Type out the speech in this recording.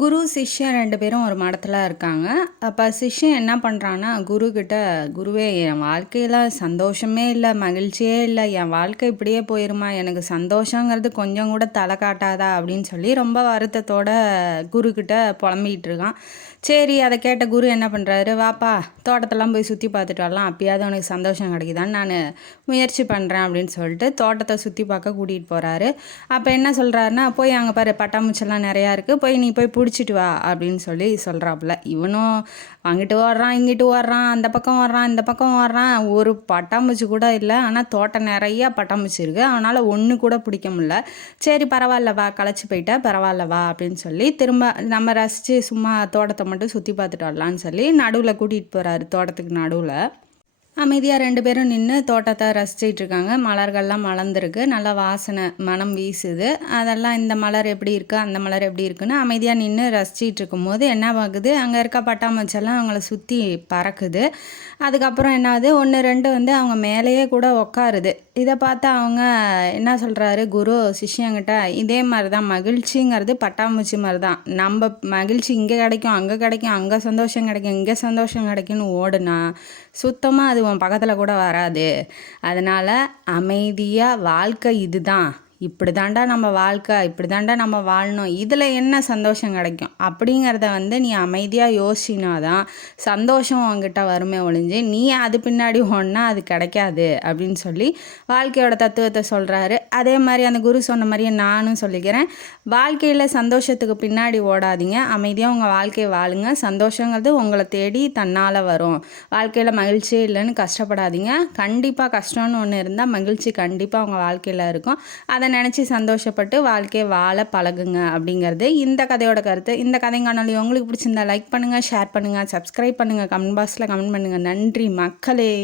குரு, சிஷ்யன் 2 பேரும் ஒரு மடத்துல இருக்காங்க. அப்ப சிஷ்யன் என்ன பண்றான்னா, குருகிட்ட, "குருவே என் வாழ்க்கையில சந்தோஷமே இல்ல, மகிழ்ச்சியே இல்ல. என் வாழ்க்கை இப்படியே போயிருமா? எனக்கு சந்தோஷங்கிறது கொஞ்சம் கூட தல காட்டாதா?" அப்படின்னு சொல்லி ரொம்ப வருத்தத்தோட குருகிட்ட புலம்பிக்கிட்டு இருக்கான். சரி, அத கேட்ட குரு என்ன பண்றாரு, "வாப்பா தோட்டத்தெல்லாம் போய் சுத்தி பார்த்துட்டு வரலாம். அப்பயாவது உனக்கு சந்தோஷம் கிடைக்குதான்னு நானு முயற்சி பண்றேன்" அப்படின்னு சொல்லிட்டு தோட்டத்த சுத்தி பார்க்க கூட்டிட்டு போறாரு. அப்ப என்ன சொல்றாருன்னா, "போய் அங்க பாரு பட்டாம்பூச்சிலாம் நெறையா இருக்கு. நீ போய் புடிச்சிட்டு வா" அப்படின்னு சொல்லி சொல்றாப்புல. இவனும் அங்கிட்டு ஓடுறான், இங்கிட்டு ஓடுறான், அந்த பக்கம் ஓடுறான், இந்த பக்கம் ஓடுறான். ஒரு பட்டாம்பூச்சி கூட இல்ல. ஆனா தோட்டம் நெறையா பட்டாம்பூச்சி இருக்கு. அவனால ஒண்ணு கூட பிடிக்க முடியல. "சரி பரவால்ல வா, களைச்சு போயிட்ட, பரவால்ல வா" அப்படின்னு சொல்லி திரும்ப நம்ம ரசிச்சு சும்மா தோட்டத்த மட்டும் சுத்தி பார்த்துட்டு வரலான்னு சொல்லி நடுவுல கூட்டிட்டு போறாரு, தோட்டத்துக்கு நடுவுல. அமைதியா 2 பேரும் நின்னு தோட்டத்த ரசிச்சுட்டு இருக்காங்க. மலர்கள்லாம் மலர்ந்திருக்கு. நல்லா வாசனை, மனம் வீசுது. அதெல்லாம் இந்த மலர் எப்படி இருக்கு, அந்த மலர் எப்படி இருக்குன்னு அமைதியா நின்னு ரசிச்சுட்டு இருக்கும்போது என்ன ஆகுது, அங்க இருக்க பட்டாம்பூச்செல்லாம் அவங்கள சுத்தி பறக்குது. அதுக்கப்புறம் என்ன ஆகுது, 1, 2 வந்து அவங்க மேலேயே கூட உட்காருது. இத பார்த்து அவங்க என்ன சொல்றாரு குரு, சிஷ்யன்கிட்ட, "இதே மாரி தான் மகிழ்ச்சிங்கிறது பட்டாம்பூச்சி மாரி தான். நம்ப மகிழ்ச்சி இங்க கிடைக்கும், அங்க கிடைக்கும், அங்க சந்தோஷம் கிடைக்கும், இங்க சந்தோஷம் கிடைக்கும்னு ஓடுனா, சுத்தமா அது உன் பக்கத்துல கூட வராது. அதனால அமைதியா வாழ்க்கை இதுதான். இப்படி தாண்டா நம்ம வாழ்க்கை, இப்படி தாண்டா நம்ம வாழணும். இதில் என்ன சந்தோஷம் கிடைக்கும் அப்படிங்கிறத வந்து நீ அமைதியாக யோசினாதான் சந்தோஷம் உன்கிட்ட வருமே ஒழிஞ்சு, நீ அது பின்னாடி ஓடினா அது கிடைக்காது" அப்படின்னு சொல்லி வாழ்க்கையோட தத்துவத்தை சொல்கிறாரு. அதே மாதிரி அந்த குரு சொன்ன மாதிரியே நானும் சொல்லிக்கிறேன். வாழ்க்கையில் சந்தோஷத்துக்கு பின்னாடி ஓடாதீங்க. அமைதியாக உங்கள் வாழ்க்கையை வாழுங்க. சந்தோஷங்கிறது உங்களை தேடி தன்னால் வரும். வாழ்க்கையில் மகிழ்ச்சியே இல்லைன்னு கஷ்டப்படாதீங்க. கண்டிப்பாக கஷ்டம்னு ஒன்று இருந்தால் மகிழ்ச்சி கண்டிப்பாக உங்கள் வாழ்க்கையில் இருக்கும். அதை நினச்சி சந்தோஷப்பட்டு வாழ்க்கையை வாழ பழகுங்க அப்படிங்கிறது இந்த கதையோட கருத்து. இந்த கதைங்காணொலி உங்களுக்கு பிடிச்சிருந்தா லைக் பண்ணுங்கள், ஷேர் பண்ணுங்கள், சப்ஸ்கிரைப் பண்ணுங்கள், கமெண்ட் பாக்ஸில் கமெண்ட் பண்ணுங்கள். நன்றி மக்களே.